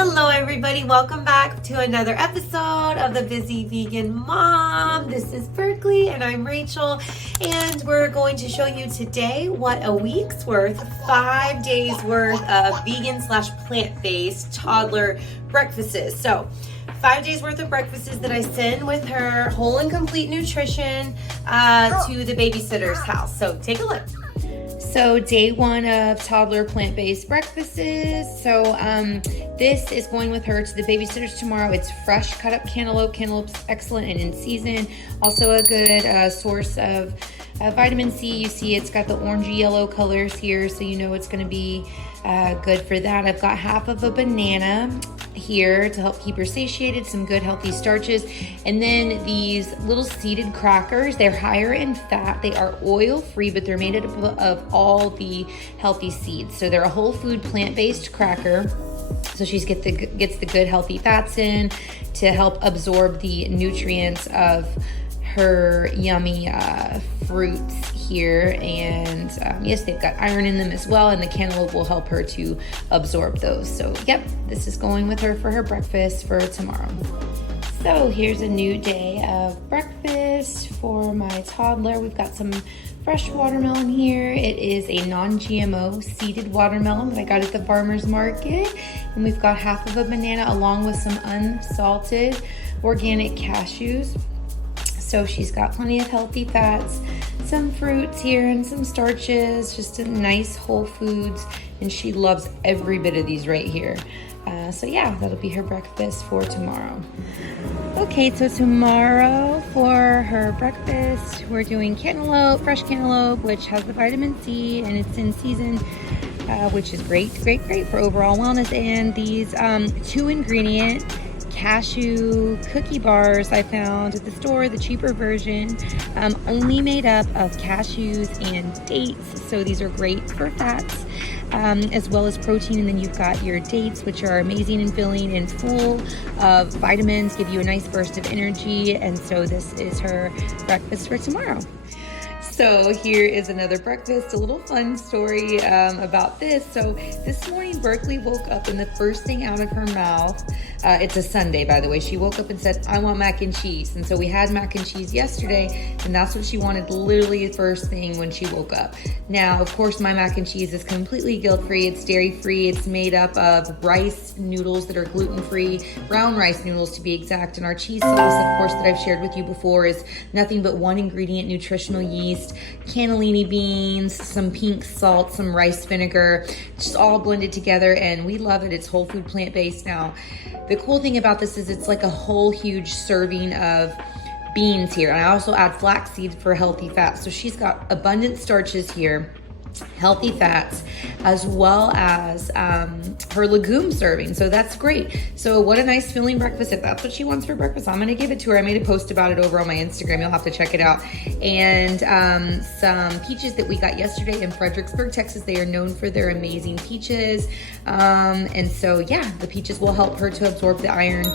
Hello everybody, welcome back to another episode of the Busy Vegan Mom. This is Berkeley and I'm Rachel, and we're going to show you today what a week's worth, 5 days worth of vegan / plant-based toddler breakfasts is. So 5 days worth of breakfasts that I send with her whole and complete nutrition to the babysitter's house. So take a look. So day 1 of toddler plant-based breakfasts. So this is going with her to the babysitter's tomorrow. It's fresh cut up cantaloupe. Cantaloupe's excellent and in season. Also a good source of vitamin C. You see it's got the orangey yellow colors here, so you know it's going to be good for that. I've got half of a banana here to help keep her satiated, some good healthy starches, and then these little seeded crackers. They're higher in fat. They are oil free, but they're made up of all the healthy seeds. So they're a whole food plant-based cracker. So she gets the good healthy fats in to help absorb the nutrients of her yummy fruits here, and yes, they've got iron in them as well, and the cantaloupe will help her to absorb those. So yep, this is going with her for her breakfast for tomorrow. So here's a new day of breakfast for my toddler. We've got some fresh watermelon here. It is a non-GMO seeded watermelon that I got at the farmer's market, and we've got half of a banana along with some unsalted organic cashews. So she's got plenty of healthy fats, some fruits here, and some starches, just a nice whole foods, and she loves every bit of these right here. So yeah, that'll be her breakfast for tomorrow. Okay, so tomorrow for her breakfast, we're doing cantaloupe, fresh cantaloupe, which has the vitamin C, and it's in season, which is great for overall wellness. And these 2 ingredient cashew cookie bars I found at the store, the cheaper version, only made up of cashews and dates. So these are great for fats as well as protein. And then you've got your dates, which are amazing and filling and full of vitamins, give you a nice burst of energy. And so this is her breakfast for tomorrow. So here is another breakfast, a little fun story about this. So this morning, Berkeley woke up and the first thing out of her mouth, it's a Sunday, by the way, she woke up and said, I want mac and cheese. And so we had mac and cheese yesterday, and that's what she wanted literally the first thing when she woke up. Now, of course, my mac and cheese is completely guilt-free. It's dairy-free. It's made up of rice noodles that are gluten-free, brown rice noodles to be exact. And our cheese sauce, of course, that I've shared with you before is nothing but 1 ingredient, nutritional yeast, cannellini beans, some pink salt, some rice vinegar, just all blended together, and we love it. It's whole food plant-based. Now, the cool thing about this is it's like a whole huge serving of beans here, and I also add flaxseed for healthy fats. So she's got abundant starches here, healthy fats, as well as her legume serving. So that's great. So what a nice filling breakfast. If that's what she wants for breakfast, I'm going to give it to her. I made a post about it over on my Instagram. You'll have to check it out. And some peaches that we got yesterday in Fredericksburg, Texas. They are known for their amazing peaches. And so yeah, the peaches will help her to absorb the iron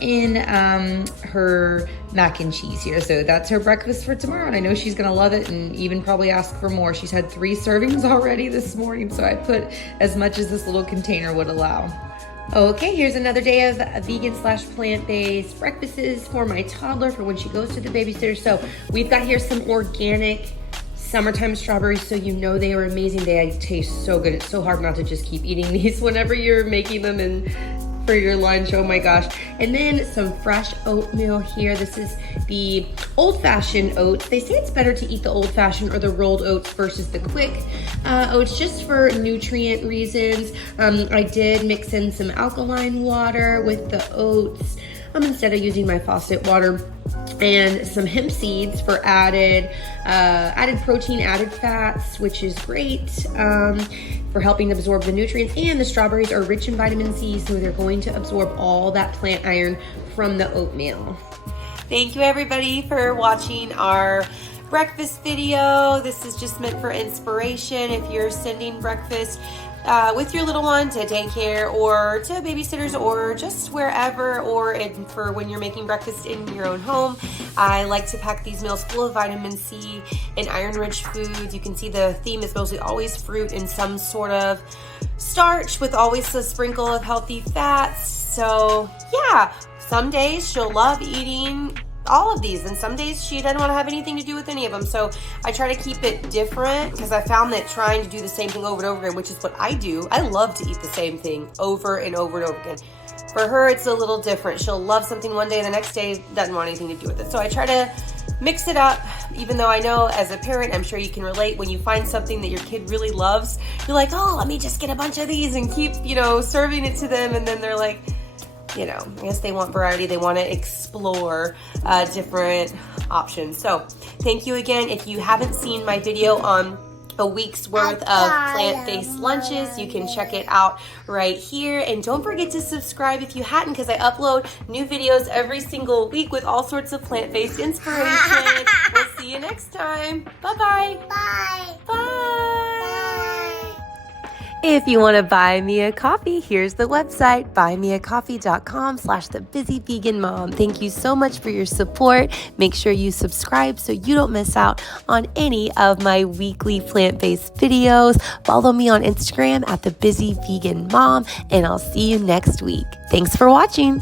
in her mac and cheese here. So that's her breakfast for tomorrow, and I know she's gonna love it and even probably ask for more. She's had 3 servings already this morning, so I put as much as this little container would allow. Okay, here's another day of vegan / plant-based breakfasts for my toddler for when she goes to the babysitter. So we've got here some organic summertime strawberries, so you know they are amazing. They taste so good. It's so hard not to just keep eating these whenever you're making them and for your lunch. Oh my gosh. And then some fresh oatmeal here. This is the old-fashioned oats. They say it's better to eat the old-fashioned or the rolled oats versus the quick oats, just for nutrient reasons. I did mix in some alkaline water with the oats instead of using my faucet water, and some hemp seeds for added protein, added fats, which is great for helping absorb the nutrients. And the strawberries are rich in vitamin C, so they're going to absorb all that plant iron from the oatmeal. Thank you everybody for watching our breakfast video. This is just meant for inspiration. If you're sending breakfast with your little one to daycare or to babysitters or just wherever, or for when you're making breakfast in your own home. I like to pack these meals full of vitamin C and iron-rich foods. You can see the theme is mostly always fruit and some sort of starch with always a sprinkle of healthy fats. So yeah, some days she'll love eating all of these, and some days she doesn't want to have anything to do with any of them. So I try to keep it different, because I found that trying to do the same thing over and over again, which is what I do, I love to eat the same thing over and over and over again. For her, it's a little different. She'll love something one day and the next day doesn't want anything to do with it. So I try to mix it up, even though I know as a parent, I'm sure you can relate, when you find something that your kid really loves, you're like, oh, let me just get a bunch of these and keep, serving it to them. And then they're like, I guess they want variety. They want to explore different options. So thank you again. If you haven't seen my video on a week's worth of plant-based lunches, you can check it out right here. And don't forget to subscribe if you hadn't, because I upload new videos every single week with all sorts of plant-based inspiration. We'll see you next time. Bye-bye. Bye. Bye. If you want to buy me a coffee, here's the website, buymeacoffee.com/thebusyveganmom. Thank you so much for your support. Make sure you subscribe so you don't miss out on any of my weekly plant-based videos. Follow me on Instagram @thebusyveganmom, and I'll see you next week. Thanks for watching.